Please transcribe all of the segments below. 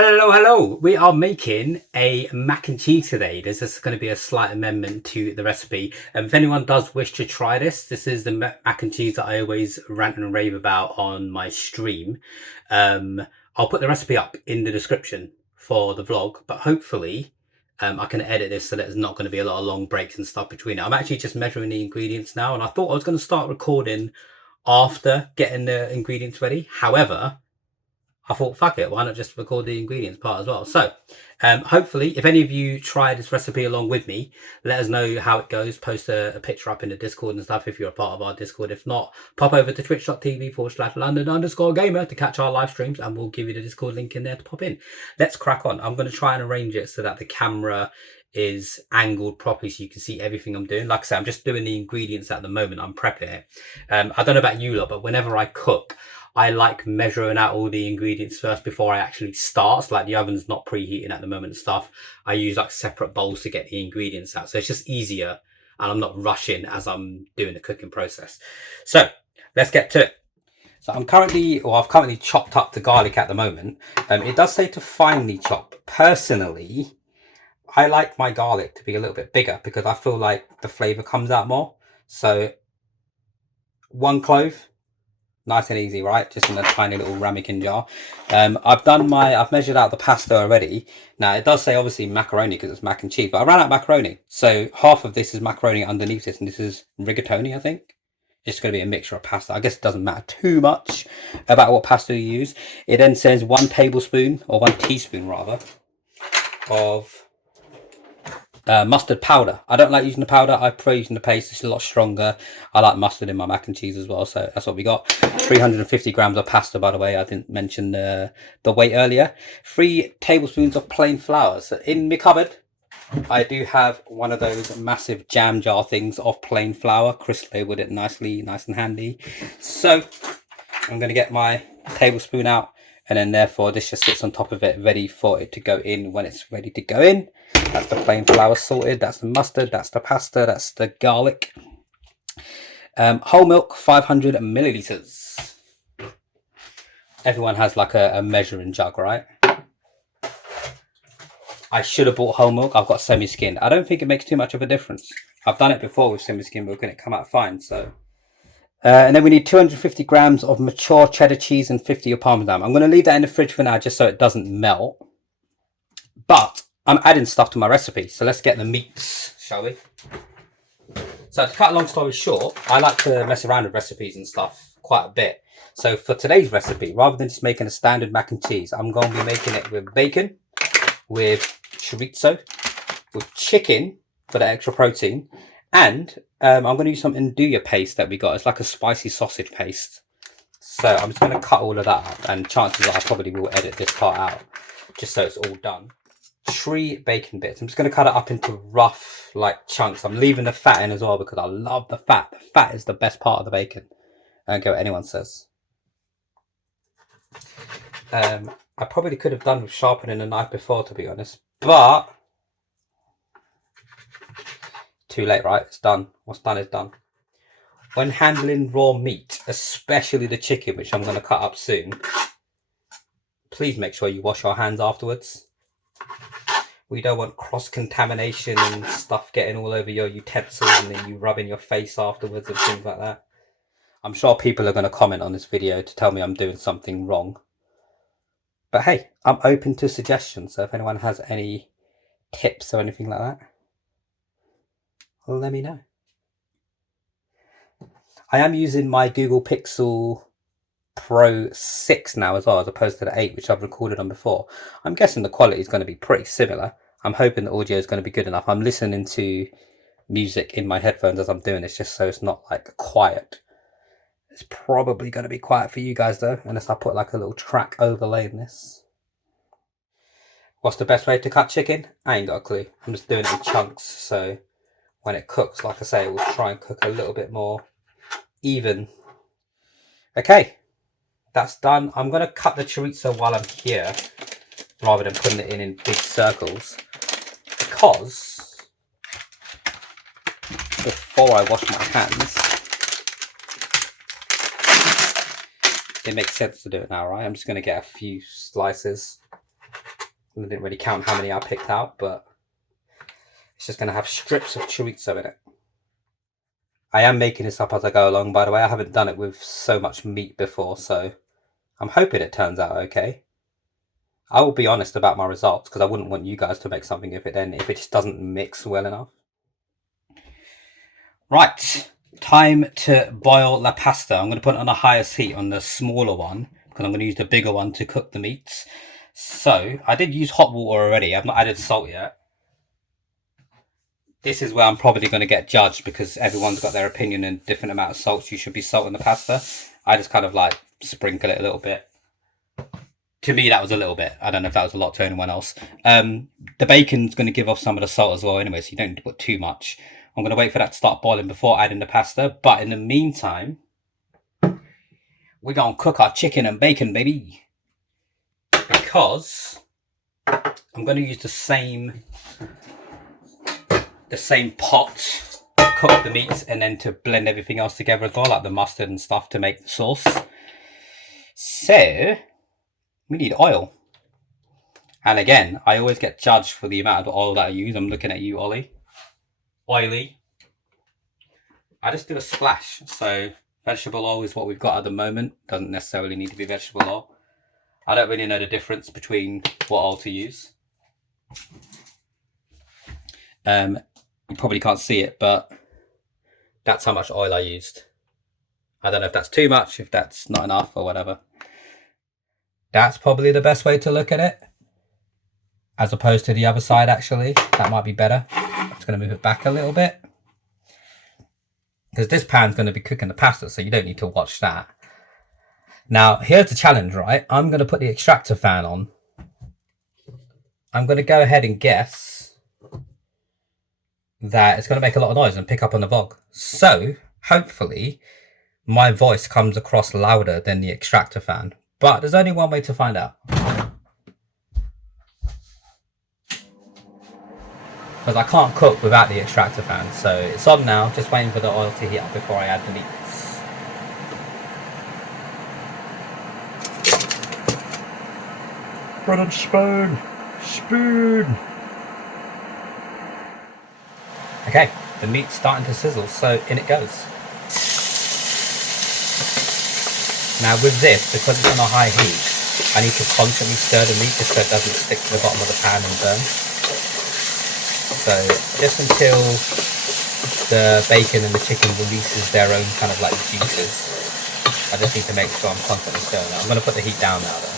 Hello. We are making a mac and cheese today. This is going to be a slight amendment to the recipe. If anyone does wish to try this is the mac and cheese that I always rant and rave about on my stream. I'll put the recipe up in the description for the vlog, but hopefully I can edit this so that there's not going to be a lot of long breaks and stuff between it. I'm actually just measuring the ingredients now, and I thought I was going to start recording after getting the ingredients ready. However, I thought, fuck it, why not just record the ingredients part as well? So, hopefully, if any of you try this recipe along with me, let us know how it goes. Post a picture up in the Discord and stuff if you're a part of our Discord. If not, pop over to twitch.tv/London_Gaymer to catch our live streams, and we'll give you the Discord link in there to pop in. Let's crack on. I'm going to try and arrange it so that the camera is angled properly so you can see everything I'm doing. Like I said, I'm just doing the ingredients at the moment. I'm prepping it. I don't know about you lot, but whenever I cook, I like measuring out all the ingredients first before I actually start. So like the oven's not preheating at the moment and stuff. I use like separate bowls to get the ingredients out. So it's just easier and I'm not rushing as I'm doing the cooking process. So let's get to it. So I've currently chopped up the garlic at the moment. It does say to finely chop. Personally, I like my garlic to be a little bit bigger because I feel like the flavour comes out more. So 1 clove. Nice and easy, right? Just in a tiny little ramekin jar. I've measured out the pasta already. Now it does say obviously macaroni because it's mac and cheese, but I ran out of macaroni. So half of this is macaroni underneath this, and this is rigatoni, I think. It's going to be a mixture of pasta. I guess it doesn't matter too much about what pasta you use. It then says 1 tablespoon, or 1 teaspoon rather, of mustard powder. I don't like using the powder. I prefer using the paste. It's a lot stronger. I like mustard in my mac and cheese as well, so that's what we got. 350 grams of pasta, by the way. I didn't mention the weight earlier. 3 tablespoons of plain flour. So in my cupboard, I do have one of those massive jam jar things of plain flour. Chris labeled it nicely, nice and handy. So I'm going to get my tablespoon out, and then therefore this just sits on top of it, ready for it to go in when it's ready to go in. That's the plain flour sorted. That's the mustard. That's the pasta. That's the garlic. Whole milk, 500 milliliters. Everyone has like a measuring jug, right? I should have bought whole milk. I've got semi-skimmed. I don't think it makes too much of a difference. I've done it before with semi-skimmed milk and it come out fine. So, and then we need 250 grams of mature cheddar cheese and 50 of Parmesan. I'm going to leave that in the fridge for now just so it doesn't melt. But I'm adding stuff to my recipe, so let's get the meats, shall we? So to cut a long story short, I like to mess around with recipes and stuff quite a bit. So for today's recipe, rather than just making a standard mac and cheese, I'm going to be making it with bacon, with chorizo, with chicken for the extra protein, and I'm going to use some andouille paste that we got. It's like a spicy sausage paste. So I'm just going to cut all of that up, and chances are I probably will edit this part out just so it's all done. 3 bacon bits. I'm just going to cut it up into rough like chunks. I'm leaving the fat in as well because I love the fat. The fat is the best part of the bacon. I don't care what anyone says. I probably could have done with sharpening the knife before, to be honest, but too late, right? It's done. What's done is done. When handling raw meat, especially the chicken, which I'm going to cut up soon, please make sure you wash your hands afterwards. We don't want cross-contamination and stuff getting all over your utensils and then you rubbing your face afterwards and things like that. I'm sure people are going to comment on this video to tell me I'm doing something wrong. But hey, I'm open to suggestions, so if anyone has any tips or anything like that, let me know. I am using my Google Pixel Pro 6 now as well, as opposed to the 8 which I've recorded on before. I'm guessing the quality is going to be pretty similar. I'm hoping the audio is going to be good enough. I'm listening to music in my headphones as I'm doing this just so it's not like quiet. It's probably going to be quiet for you guys though, unless I put like a little track overlay in this. What's the best way to cut chicken? I ain't got a clue. I'm just doing it in chunks, so when it cooks, like I say, it will try and cook a little bit more even. Okay. That's done. I'm going to cut the chorizo while I'm here rather than putting it in big circles because before I wash my hands, it makes sense to do it now, right? I'm just going to get a few slices I didn't really count how many I picked out, but it's just going to have strips of chorizo in it. I am making this up as I go along, by the way. I haven't done it with so much meat before, so I'm hoping it turns out okay. I will be honest about my results because I wouldn't want you guys to make something if it just doesn't mix well enough. Right, time to boil la pasta. I'm going to put it on the highest heat on the smaller one because I'm going to use the bigger one to cook the meats. So I did use hot water already. I've not added salt yet. This is where I'm probably going to get judged because everyone's got their opinion and different amount of salts you should be salting the pasta. I just kind of like sprinkle it a little bit. To me, that was a little bit. I don't know if that was a lot to anyone else. The bacon's going to give off some of the salt as well anyway, so you don't need to put too much. I'm going to wait for that to start boiling before adding the pasta. But in the meantime, we're going to cook our chicken and bacon, baby. Because I'm going to use the same pot to cook the meats and then to blend everything else together as well, like the mustard and stuff to make the sauce. So we need oil. And again, I always get judged for the amount of oil that I use. I'm looking at you, Ollie. Oily. I just do a splash. So vegetable oil is what we've got at the moment. Doesn't necessarily need to be vegetable oil. I don't really know the difference between what oil to use. You probably can't see it, but that's how much oil I used. I don't know if that's too much, if that's not enough or whatever. That's probably the best way to look at it, as opposed to the other side, actually. That might be better. I'm just going to move it back a little bit. Because this pan's going to be cooking the pasta, so you don't need to watch that. Now, here's the challenge, right? I'm going to put the extractor fan on. I'm going to go ahead and guess that it's going to make a lot of noise and pick up on the VOG. So, hopefully, my voice comes across louder than the extractor fan. But there's only one way to find out. Because I can't cook without the extractor fan. So, it's on now, just waiting for the oil to heat up before I add the meats. Bread and spoon! Spoon! Okay, the meat's starting to sizzle, so in it goes. Now with this, because it's on a high heat, I need to constantly stir the meat just so it doesn't stick to the bottom of the pan and burn. So just until the bacon and the chicken releases their own kind of like juices, I just need to make sure I'm constantly stirring it. I'm going to put the heat down now though.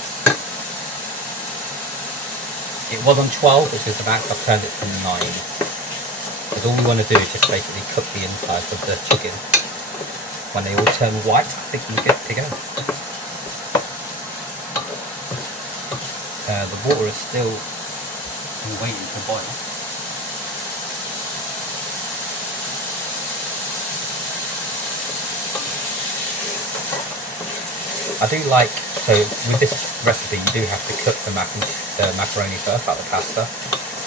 It was on 12, which is the max. I've turned it to 9. Because all we want to do is just basically cook the insides of the chicken. When they all turn white, I think we're good to go. The water is still waiting to boil. I do like, so with this recipe you do have to cook the macaroni first, like the pasta.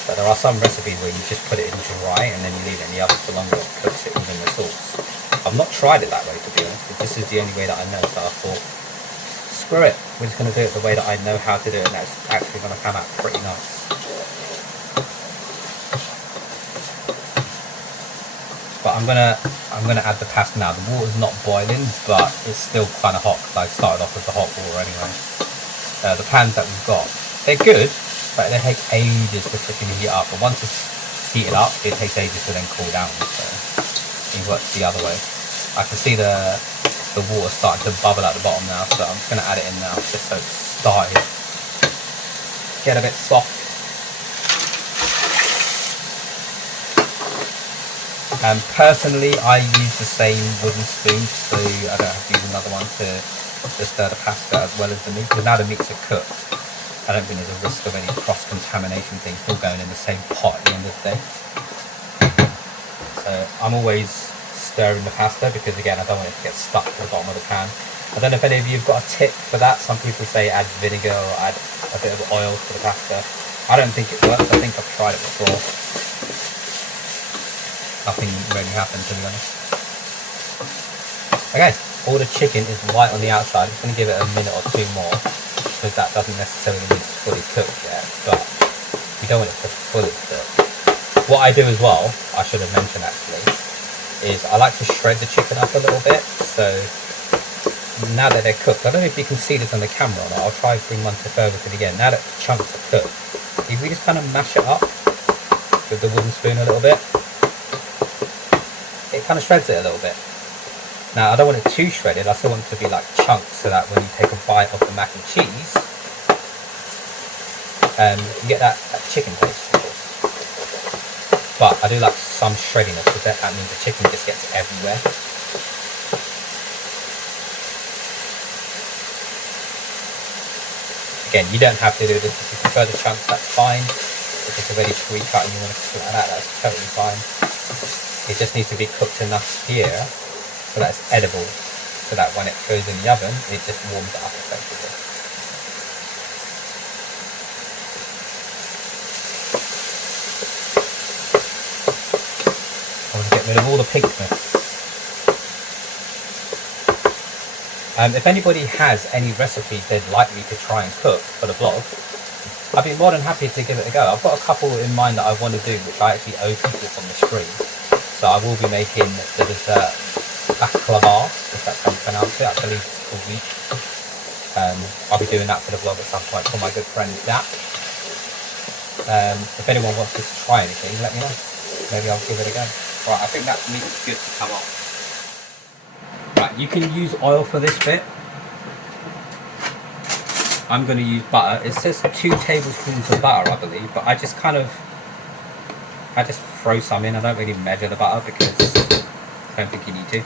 But there are some recipes where you just put it in dry and then you leave it in the oven for longer, it cooks it within the sauce. I've not tried it that way, to be honest, but this is the only way that I know, so I thought, screw it, we're just going to do it the way that I know how to do it, and that's actually going to come out pretty nice. But I'm gonna add the pasta now. The water's not boiling, but it's still kind of hot because I started off with the hot water anyway. The pans that we've got, they're good, but they take ages to freaking heat up. But once it's heated up, it takes ages to then cool down. So it works the other way. I can see the water starting to bubble at the bottom now, so I'm just going to add it in now just so it's started get a bit soft. Personally, I use the same wooden spoon, so I don't have to use another one to stir the pasta as well as the meat. Because now the meats are cooked, I don't think there's a risk of any cross-contamination things still going in the same pot at the end of the day. So I'm always stirring the pasta because, again, I don't want it to get stuck to the bottom of the pan. I don't know if any of you have got a tip for that. Some people say add vinegar or add a bit of oil to the pasta. I don't think it works. I think I've tried it before. Nothing really happened, to be honest. Okay, all the chicken is white on the outside. I'm just going to give it a minute or two more, because that doesn't necessarily mean it's fully cooked yet, but You don't want it to fully cook. What I do as well, I should have mentioned actually, is I like to shred the chicken up a little bit. So now that they're cooked, I don't know if you can see this on the camera or not. I'll try to bring one step over to the end. Now that the chunks are cooked, if we just kind of mash it up with the wooden spoon a little bit, it kind of shreds it a little bit. Now I don't want it too shredded, I still want it to be like chunks so that when you take a bite of the mac and cheese, you get that chicken taste, of course. But I do like some shreddiness because that means the chicken just gets everywhere. Again, you don't have to do this. If you prefer the chunks, that's fine. If it's already pre-cut and you want to cook it like that, that's totally fine. It just needs to be cooked enough here so that it's edible, so that when it goes in the oven, it just warms it up effectively. I want to get rid of all the pinkness. If anybody has any recipes they'd like me to try and cook for the vlog, I'd be more than happy to give it a go. I've got a couple in mind that I want to do, which I actually owe people from the stream. So I will be making the dessert baklava, if that's how you pronounce it. I believe it's called wheat. I'll be doing that for the vlog at some point for my good friend Dap. If anyone wants to try anything, let me know. Maybe I'll give it a go. Right, I think that meat is good to come off. Right, you can use oil for this bit. I'm going to use butter. It says 2 tablespoons of butter, I believe, but I just throw some in. I don't really measure the butter because I don't think you need to.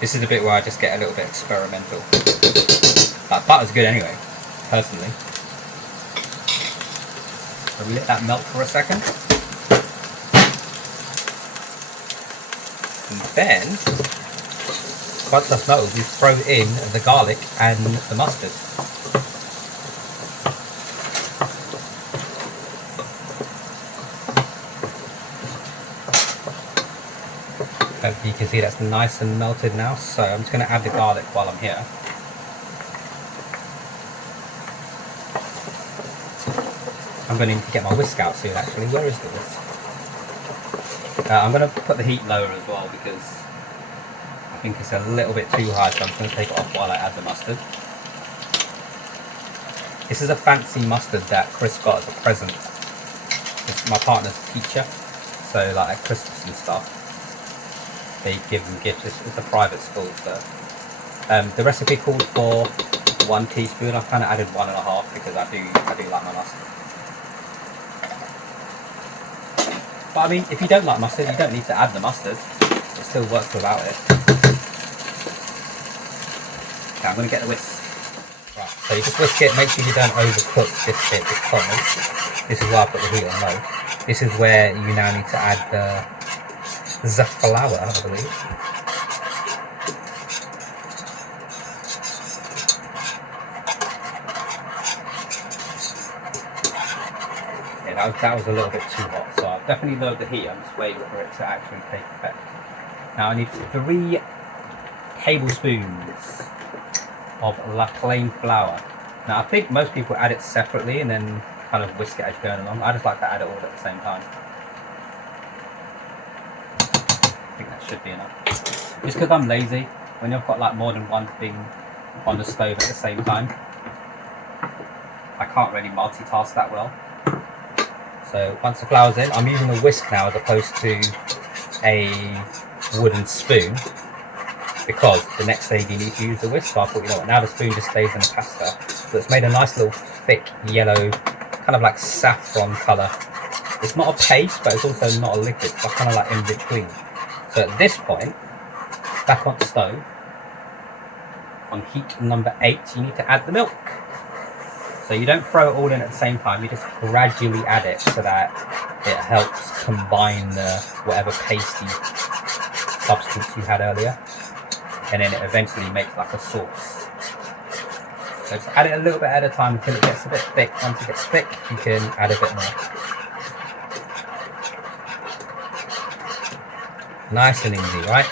This is the bit where I just get a little bit experimental. Like, butter's good anyway, personally. So we let that melt for a second. And then, once that's melted, we throw in the garlic and the mustard. Hopefully you can see that's nice and melted now, so I'm just going to add the garlic while I'm here. I'm going to need to get my whisk out soon actually. Where is the whisk? I'm going to put the heat lower as well because I think it's a little bit too high, so I'm just going to take it off while I add the mustard. This is a fancy mustard that Chris got as a present. It's my partner's teacher, so like at Christmas and stuff. They give them gifts. It's a private school, so the recipe called for 1 teaspoon. I've kind of added 1.5 because I do like my mustard. But I mean, if you don't like mustard, you don't need to add the mustard. It still works without it. Okay, I'm going to get the whisk. Right, so you just whisk it. Make sure you don't overcook this bit because this is why I put the heat on low. This is where you now need to add the flour, I believe. Yeah, that was a little bit too hot, so I've definitely lowered the heat. I'm just waiting for it to actually take effect. Now I need 3 tablespoons of plain flour. Now I think most people add it separately and then kind of whisk it as you're going along. I just like to add it all at the same time. I think that should be enough. Just because I'm lazy, when you've got like more than one thing on the stove at the same time, I can't really multitask that well. So once the flour's in, I'm using a whisk now as opposed to a wooden spoon because the next stage you need to use the whisk. So I thought, you know what, now the spoon just stays in the pasta. So it's made a nice little thick yellow, kind of like saffron colour. It's not a paste, but it's also not a liquid. It's kind of like in between. So at this point, back on the stove, on heat number 8, you need to add the milk. So you don't throw it all in at the same time, you just gradually add it so that it helps combine the whatever pasty substance you had earlier. And then it eventually makes like a sauce. So just add it a little bit at a time until it gets a bit thick. Once it gets thick, you can add a bit more. Nice and easy, right?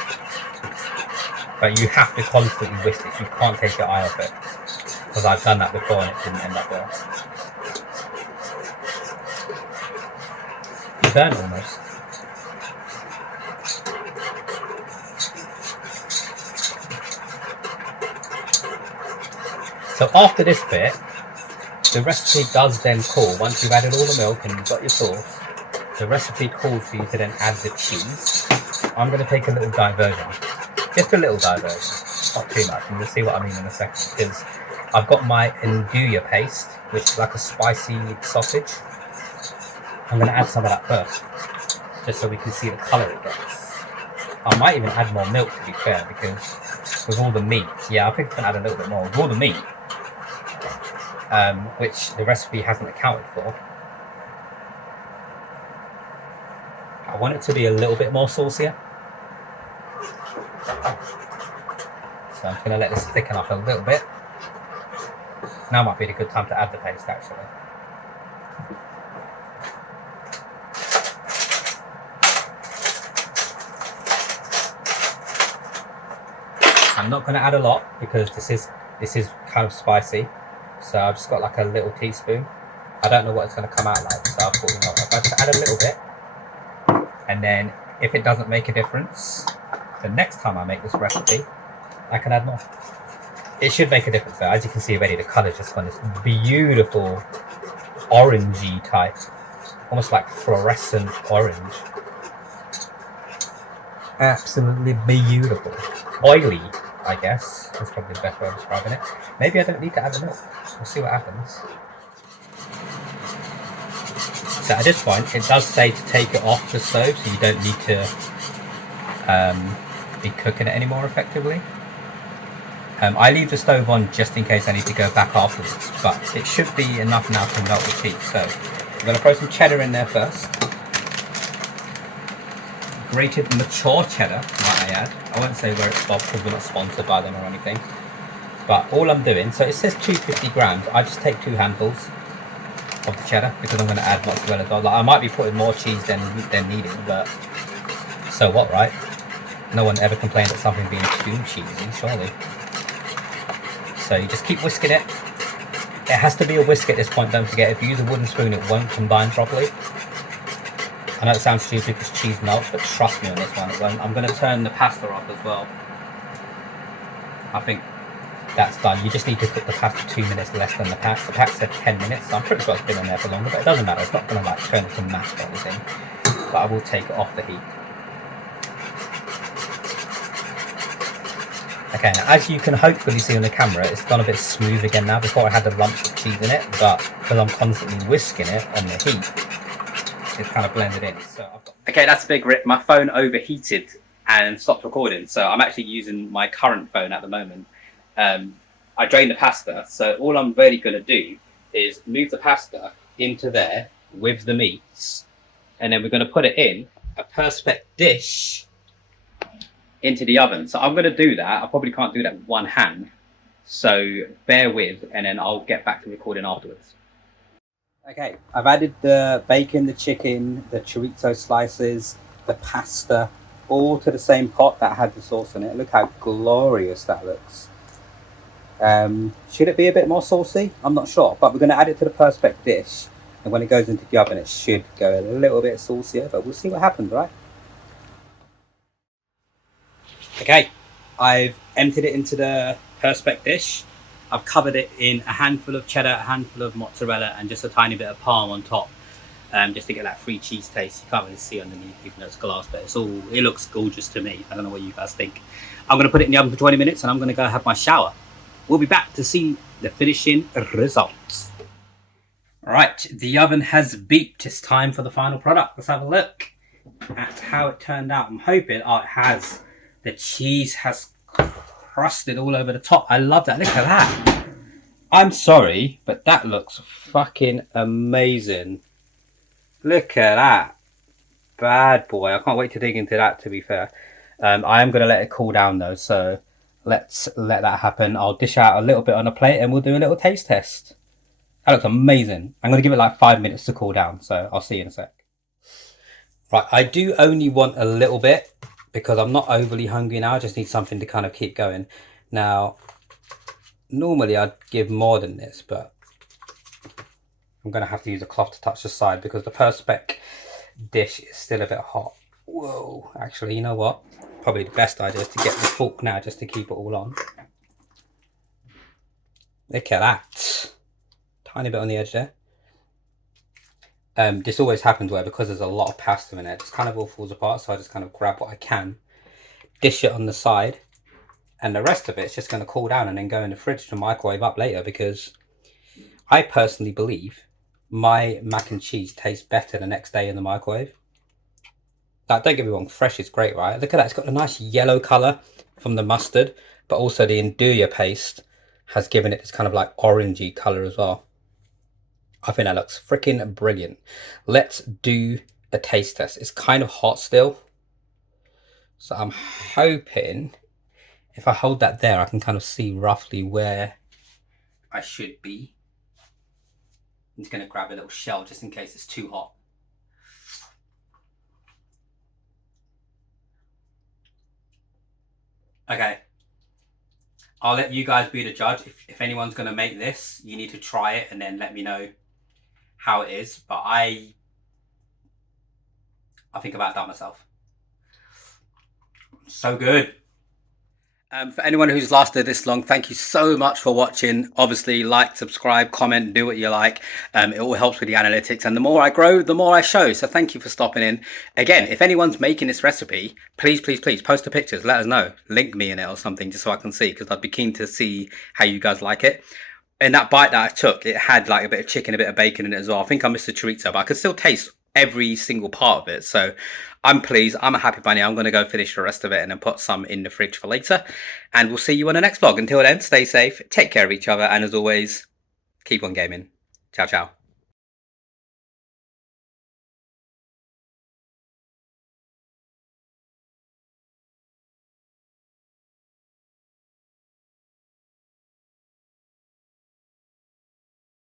But you have to constantly whisk this. You can't take your eye off it. Because I've done that before and it didn't end up well. burnt almost. So after this bit, the recipe does then call, once you've added all the milk and you've got your sauce, the recipe calls for you to then add the cheese. I'm going to take a little diversion. Just a little diversion. Not too much. And you'll see what I mean in a second. Because I've got my andouille paste, which is like a spicy sausage. I'm going to add some of that first. Just so we can see the colour it gets. I might even add more milk, to be fair, because with all the meat, yeah, I think I'm going to add a little bit more. With all the meat, which the recipe hasn't accounted for, I want it to be a little bit more saucier. So I'm going to let this thicken up a little bit. Now might be a good time to add the paste, actually. I'm not going to add a lot because this is kind of spicy. So I've just got like a little teaspoon. I don't know what it's going to come out like, so I thought, you know, if I just add a little bit, and then if it doesn't make a difference, the next time I make this recipe, I can add more. It should make a difference though. As you can see already, the colour's just gone this beautiful orangey type, almost like fluorescent orange. Absolutely beautiful. Oily, I guess, that's probably the best way of describing it. Maybe I don't need to add the milk. We'll see what happens. So at this point, it does say to take it off the stove, so you don't need to be cooking it anymore effectively. I leave the stove on just in case I need to go back afterwards, but it should be enough now to melt the cheese. So I'm going to throw some cheddar in there first. Grated mature cheddar, might I add. I won't say where it's from because we're not sponsored by them or anything. But all I'm doing, so it says 250 grams, I just take 2 handfuls of the cheddar because I'm going to add mozzarella as well. Like, I might be putting more cheese than needed, but so what, right? No one ever complained at something being too cheesy, surely. So you just keep whisking it. It has to be a whisk at this point, don't forget. If you use a wooden spoon, it won't combine properly. I know it sounds stupid because cheese melts, but trust me on this one, it won't. I'm going to turn the pasta off as well. I think that's done. You just need to cook the pasta 2 minutes less than the pack. The pack said 10 minutes, so I'm pretty sure it's been on there for longer, but it doesn't matter. It's not going to like turn into mash or anything. But I will take it off the heat. Okay, now as you can hopefully see on the camera, it's gone a bit smooth again now. Before I had the lumps of cheese in it, but because I'm constantly whisking it on the heat, it's kind of blended in. So I've got... Okay, that's a big rip. My phone overheated and stopped recording, so I'm actually using my current phone at the moment. I drained the pasta, so all I'm really going to do is move the pasta into there with the meats, and then we're going to put it in a Perspex dish into the oven. So I'm going to do that. I probably can't do that with one hand, so bear with, and then I'll get back to recording afterwards. Okay, I've added the bacon, the chicken, the chorizo slices, the pasta, all to the same pot that had the sauce in it. Look how glorious that looks. Should it be a bit more saucy? I'm not sure, but we're going to add it to the Perspex dish, and when it goes into the oven it should go a little bit saucier, but we'll see what happens, right? Okay, I've emptied it into the Perspex dish. I've covered it in a handful of cheddar, a handful of mozzarella, and just a tiny bit of parm on top, just to get that free cheese taste. You can't really see underneath, even though it's glass, but it looks gorgeous to me. I don't know what you guys think. I'm going to put it in the oven for 20 minutes, and I'm going to go have my shower. We'll be back to see the finishing results. All right, the oven has beeped. It's time for the final product. Let's have a look at how it turned out. I'm hoping, oh, it has. The cheese has crusted all over the top. I love that. Look at that. I'm sorry, but that looks fucking amazing. Look at that. Bad boy. I can't wait to dig into that, to be fair. I am going to let it cool down though, so let's let that happen. I'll dish out a little bit on a plate and we'll do a little taste test. That looks amazing. I'm going to give it like 5 minutes to cool down, so I'll see you in a sec. Right, I do only want a little bit because I'm not overly hungry now. I just need something to kind of keep going. Now, normally I'd give more than this, but I'm going to have to use a cloth to touch the side because the Perspex dish is still a bit hot. Whoa, actually, you know what? Probably the best idea is to get the fork now just to keep it all on. Look at that. Tiny bit on the edge there. This always happens where, because there's a lot of pasta in it, it just kind of all falls apart, so I just kind of grab what I can, dish it on the side, and the rest of it's just going to cool down and then go in the fridge to microwave up later, because I personally believe my mac and cheese tastes better the next day in the microwave. Like, don't get me wrong, fresh is great, right? Look at that, it's got a nice yellow colour from the mustard, but also the andouille paste has given it this kind of like orangey colour as well. I think that looks freaking brilliant. Let's do a taste test. It's kind of hot still, so I'm hoping if I hold that there, I can kind of see roughly where I should be. I'm just going to grab a little shell just in case it's too hot. Okay. I'll let you guys be the judge. If anyone's going to make this, you need to try it and then let me know how it is. But I think about that myself. So good. For anyone who's lasted this long, thank you so much for watching. Obviously, like, subscribe, comment, do what you like. It all helps with the analytics, and the more I grow, the more I show. So thank you for stopping in. Again, if anyone's making this recipe, please, please, please post the pictures. Let us know. Link me in it or something just so I can see, because I'd be keen to see how you guys like it. In that bite that I took, it had like a bit of chicken, a bit of bacon in it as well. I think I missed the chorizo, but I could still taste every single part of it. So I'm pleased. I'm a happy bunny. I'm going to go finish the rest of it and then put some in the fridge for later. And we'll see you on the next vlog. Until then, stay safe, take care of each other, and as always, keep on gaming. Ciao, ciao.